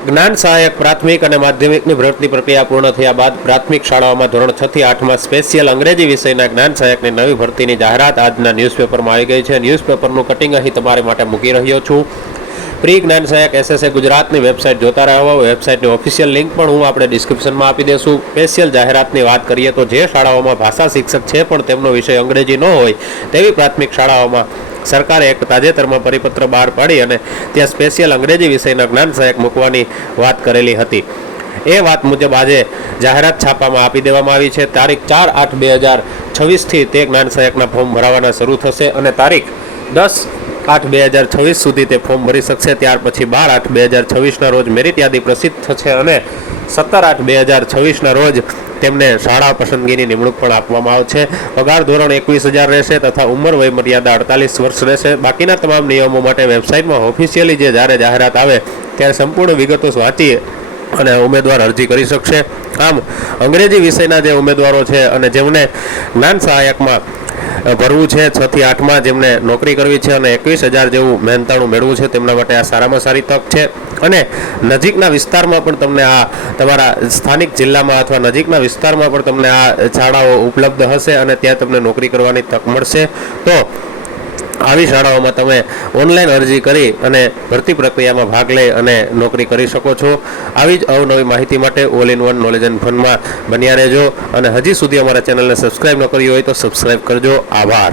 જ્ઞાન સહાયક પ્રાથમિક અને માધ્યમિકની ભરતી પ્રક્રિયા પૂર્ણ થયા બાદ પ્રાથમિક શાળાઓમાં ધોરણ 6 થી 8માં સ્પેશિયલ અંગ્રેજી વિષયના જ્ઞાન સહાયકની નવી ભરતીની જાહેરાત આજના ન્યૂઝપેપરમાં આવી ગઈ છે। ન્યૂઝપેપરનું કટિંગ અહીં તમારી માટે મૂકી રહ્યો છું। પ્રી જ્ઞાન સહાયક એસએસએ ગુજરાતની વેબસાઇટ જોતા રહેવા, વેબસાઇટની ઓફિશિયલ લિંક પણ હું આપણે ડિસ્ક્રિપ્શનમાં આપી દઈશું। સ્પેશિયલ જાહેરાતની વાત કરીએ તો જે શાળાઓમાં ભાષા શિક્ષક છે પણ તેમનો વિષય અંગ્રેજી ન હોય તેવી પ્રાથમિક શાળાઓમાં સરકારે એક તાજેતરમાં પરિપત્ર બહાર પાડી અને ત્યાં સ્પેશિયલ અંગ્રેજી વિષયના જ્ઞાન સહાયક મૂકવાની વાત કરેલી હતી। એ વાત મુજબ આજે જાહેરાત છાપામાં આપી દેવામાં આવી છે। તારીખ 4/8/2026થી તે જ્ઞાન સહાયકના ફોર્મ ભરાવાના શરૂ થશે અને તારીખ 10/8/2026 સુધી તે ફોર્મ ભરી શકશે। ત્યાર પછી 12/8/2026ના રોજ મેરિટ યાદી પ્રસિદ્ધ થશે અને 17/8/2026ના રોજ તેમને શાળા પસંદગીની નિમણૂક પણ આપવામાં આવશે। પગાર ધોરણ 21,000 રહેશે તથા ઉંમર વય મર્યાદા 48 વર્ષ રહેશે। બાકીના તમામ નિયમો માટે વેબસાઇટમાં ઓફિશિયલી જ્યારે જાહેરાત આવે ત્યારે સંપૂર્ણ વિગતો વાંચી અને ઉમેદવાર અરજી કરી શકશે। આમ અંગ્રેજી વિષયના જે ઉમેદવારો છે અને જેમને જ્ઞાન સહાયકમાં ભરવું છે 6 થી 8માં જેમને નોકરી કરવી છે અને 21,000 જેવું મહેનતાણું મેળવવું છે તેમના માટે આ સારામાં સારી તક છે। અને નજીકના વિસ્તારમાં પણ તમને આ તમારા સ્થાનિક જિલ્લામાં અથવા નજીકના વિસ્તારમાં પણ તમને આ શાળાઓ ઉપલબ્ધ હશે અને ત્યાં તમને નોકરી કરવાની તક મળશે। તો આવી શાળાઓમાં તમે ઓનલાઈન અરજી કરી અને ભરતી પ્રક્રિયામાં ભાગ લઈ અને નોકરી કરી શકો છો। આવી જ અવનવી માહિતી માટે all in one knowledge and ફનમાં બન્યા રહેજો અને હજી સુધી અમારા ચેનલને સબસ્ક્રાઈબ ન કરી હોય તો સબસ્ક્રાઈબ કરજો। આભાર।